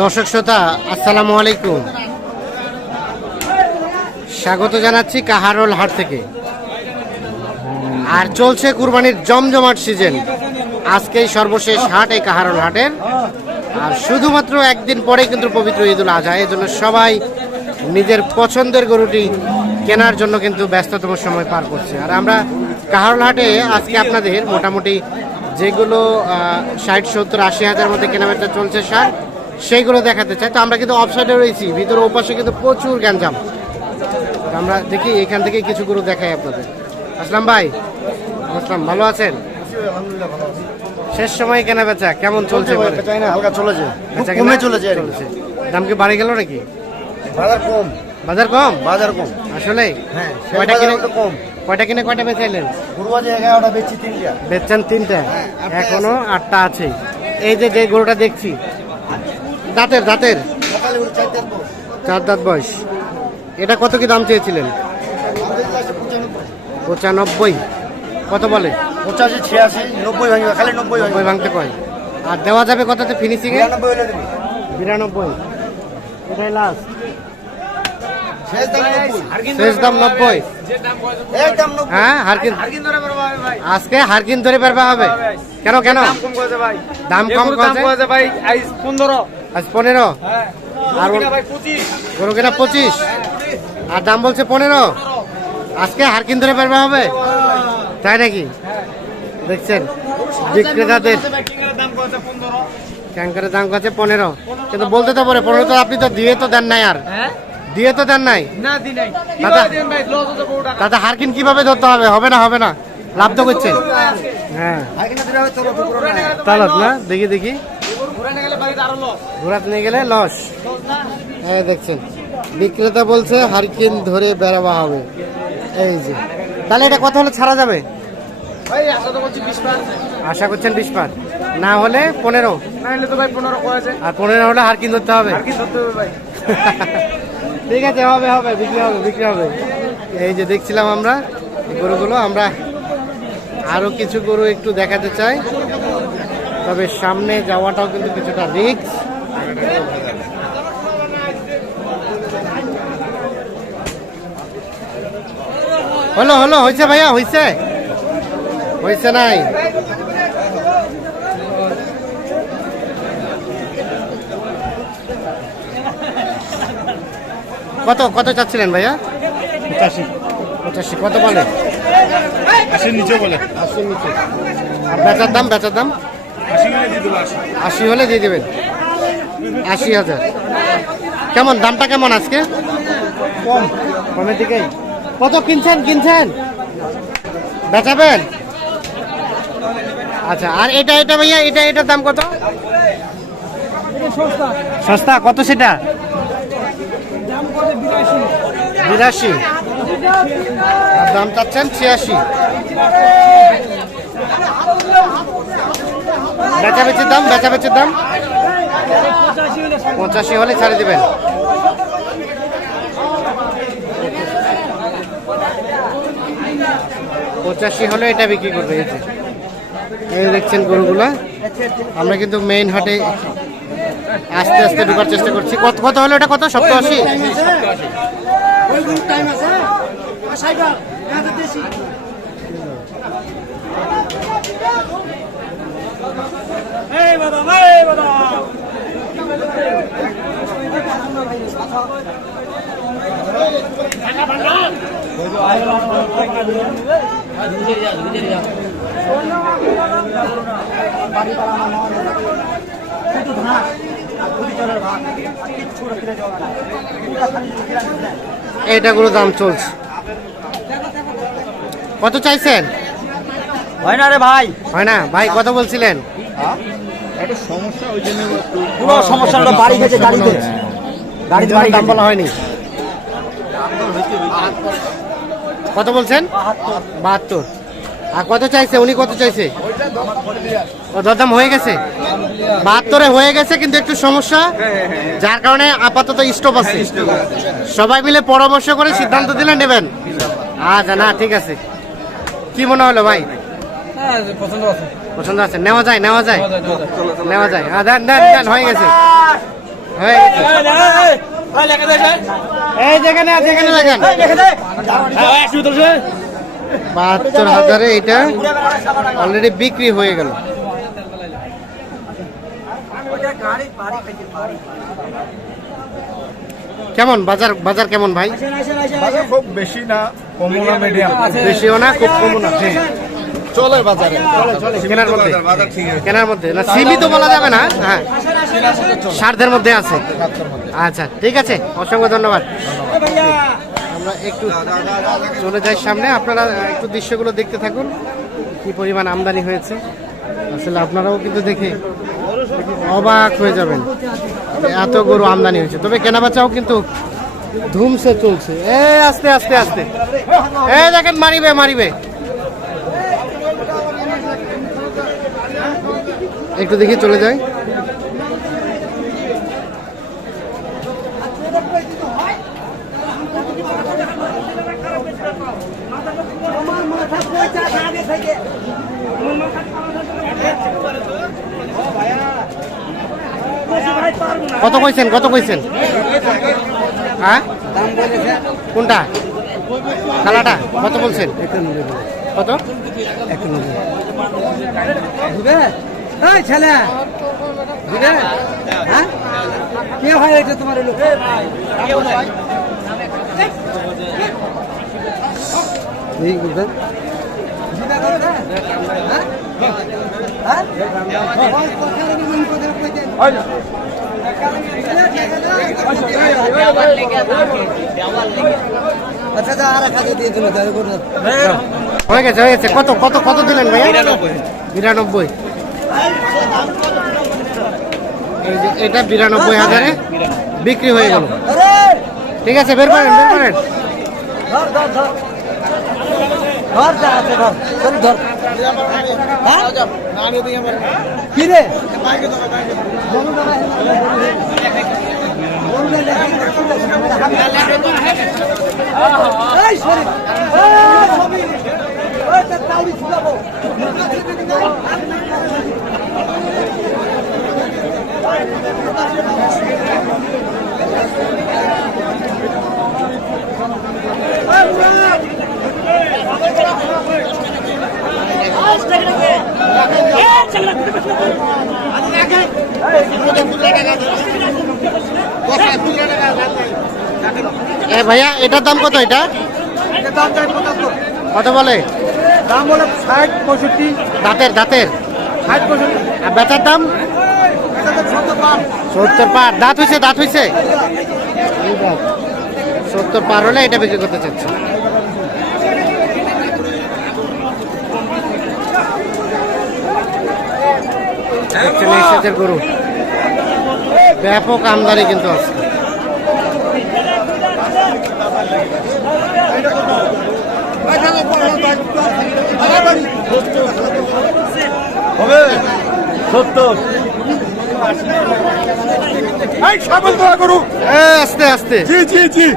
দর্শক শ্রোতা আসসালামু আলাইকুম, স্বাগত জানাচ্ছি কাহারোল হাট থেকে। আর চলছে কুরবানির জমজমাট সিজন। আজকেই সর্বশেষ হাট এই কাহারোল হাটের। আর শুধুমাত্র একদিন পরে কিন্তু পবিত্র ঈদুল আজহা, এই জন্য সবাই নিজের পছন্দের গরুটি কেনার জন্য কিন্তু ব্যস্ততম সময় পার করছে। আর আমরা কাহারোল হাটে আজকে আপনাদের মোটামুটি যেগুলো 60-70-80 হাজার মধ্যে কেনাবেচা চলছে সার, সেইগুলো দেখাতে চাই। তো আমরা কিন্তু অফসাইডে রয়েছি, ভিতরে ওপাশে কিন্তু প্রচুর গ্যাঞ্জাম। তো আমরা দেখি এখান থেকে কিছু গরু দেখাই আপনাদের। আসলাম ভাই, আসলাম, ভালো আছেন? শেষ সময় কেনাবেচা কেমন চলছে? হালকা চলেছে, কমে চলেছে। দাম কি বাড়ে গেল নাকি? বাজার কম, বাজার কম, বাজার কম আসলে। হ্যাঁ, কয়টা কিনে কম। কয়টা কিনে কয়টা বেচাইলেন? গুরুবাজি 11টা বেচছি, 3টা বেচছেন, 3টা, এখনো 8টা আছে। এই যে গরুটা দেখছি, দাঁতের চার দাঁত বয়স, এটা কত কি দাম চেয়েছিলেন? 95। কত বলে? 85, 86, 90 ভাঙবে, খালি 90 ভাঙতে কয়। আর দেওয়া যাবে কততে ফিনিশিং এ? 92 হলে দেবে। 92, এটাই লাস্ট। শেষ দাম 90। শেষ দাম 90। একদম 90। হ্যাঁ, আজকে হারকিন ধরে পারবা হবে। কেন দাম কম করেছে ভাই? আজ 15। আজ 15। আর গরু কেনা 25, আর দাম বলছে 15। আজকে হারকিন ধরে পারবা হবে, তাই নাকি? দেখছেন বিক্রেতাদের ক্যাঙ্কারের দাম কাছে 15, কিন্তু বলতে তো পারে 15। তো আপনি তো দিয়ে তো দেন নাই, আর দিয়ে তো দেন নাই। তাতে হারকিন কিভাবে ধরতে হবে? হবে না, লাভ তো করছে। হ্যাঁ, তালত না, দেখি ঘোরাতে নিয়ে গেলে লস। হ্যাঁ, দেখছেন বিক্রেতা বলছে হারকিন ধরে বেড়াবা হবে। এই যে, তাহলে এটা কত হলে ছাড়া যাবে? আশা করছেন 20 পার, না হলে 15। আর 15 হলে হারকিন ধরতে হবে। ঠিক আছে, হবে, বিক্রি হবে। এই যে দেখছিলাম আমরা গরুগুলো, আমরা আরো কিছু গরু একটু দেখাতে চাই, তবে সামনে যাওয়াটাও কিন্তু কিছুটা রিস্ক। হলো হয়েছে ভাইয়া, হয়েছে নাই? কত চাচ্ছিলেন ভাইয়া? 85। কত বলে? 80 নিচে বলে। 80 নিচে। আর বেচার দাম 80 হলে দিয়ে দেবেন। 80,000। কেমন দামটা কেমন আজকে? কমের দিকেই। কত কিনছেন বেচাবেন? আচ্ছা, আর এটা ভাইয়া, এটার দাম কত? সস্তা। কত সেটা? 82। আর দাম চাচ্ছেন 86। বেচাবেচির দাম 85 হলে ছাড়ে দিবেন। 85 হলে এটা বিক্রি করবে। এই দেখছেন গরুগুলা। আমরা কিন্তু মেইন হাটে আস্তে আস্তে ঢোকার চেষ্টা করছি। কত হলো এটা? কত? 87। এইটাগুলো দাম চলছে। কত চাইছেন? হয় না রে ভাই, হয় না ভাই, কত বলছিলেন? একটা সমস্যা, ওই জন্য পুরো সমস্যা হলো। বাড়ি গেছে, গাড়িতে দাম বলা হয়নি। কত বলছেন? 72। আর কত চাইছে উনি? কত চাইছে? ও দরদাম হয়ে গেছে, 72-এ হয়ে গেছে, কিন্তু একটু সমস্যা, যার কারণে আপাতত স্টপ আছে। সবাই মিলে পরামর্শ করে সিদ্ধান্ত দিলে নেবেন। আচ্ছা, না ঠিক আছে। কি মনে হলো ভাই? পছন্দ আছে, নেওয়া যায়। দেন হয়ে গেছে। হয়ে গেছে। এই যেখানে আছে এখানে লাগান 72,000 এটা অলরেডি বিক্রি হয়ে গেল। কেমন বাজার বাজার কেমন ভাই? বাজার খুব বেশি না, কমও না, মিডিয়াম। বেশিও না খুব কমও না, চলে বাজারে, কেনার মধ্যে বাজার ঠিক আছে। কেনার মধ্যে না, সীমিত বলা যাবে না, হ্যাঁ সাধ্যের মধ্যে আছে। আচ্ছা ঠিক আছে, অসংখ্য ধন্যবাদ। আমরা একটু চলে যাই সামনে, আপনারা একটু দৃশ্যগুলো দেখতে থাকুন কি পরিমাণ আমদানি হয়েছে। আসলে আপনারাও কিন্তু দেখে অবাক হয়ে যাবেন, এত গরু আমদানি হয়েছে। তবে কেনাবেচাও কিন্তু ধুমসে চলছে। আস্তে আস্তে আস্তে দেখেন মারিবে মারিবে। একটু দেখি চলে যাই। কত কইছেন কত কইছেন? হ্যাঁ কোনটা কালাটা কত বলছেন? কত? ছেলে হ্যাঁ কে ভাই এটা তোমার লোক? আচ্ছা আর কাজে দিয়ে দিল হয়ে গেছে হয়ে গেছে। কত কত কত দিলেন ভাই? 92। এই যে এটা 92,000 বিক্রি হয়ে গেল। ঠিক আছে, বের করেন বের করেন। কি রে ভাইয়া এটার দাম কত? এটা কত বলে? দাম বলে 60-65। দাঁতের দাঁতের 60-65। আর বেচার দাম 70 পার। দাঁত হয়েছে দাঁত হয়েছে 70 পার হলে এটা বিক্রি করতে চাচ্ছে। গরু ব্যাপক আমদানি কিন্তু আছে। হবে 70। করু আস্তে আস্তে। জি জি জি।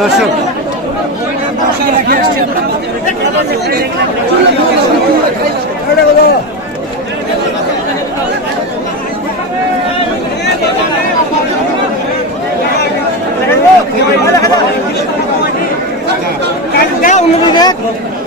দর্শক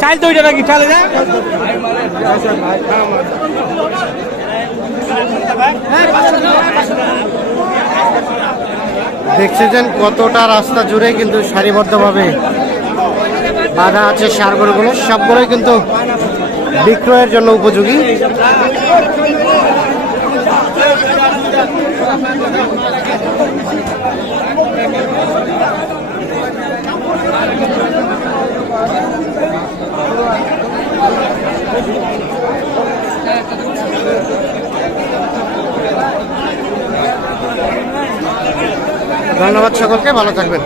চাল তো নাকি চালে যা দেখছেন কতটা রাস্তা জুড়ে কিন্তু সারিবদ্ধভাবে বাধা আছে ষাঁড় গরুগুলো, সবগুলোই কিন্তু বিক্রয়ের জন্য উপযোগী। ধন্যবাদ সকলকে, ভালো থাকবেন।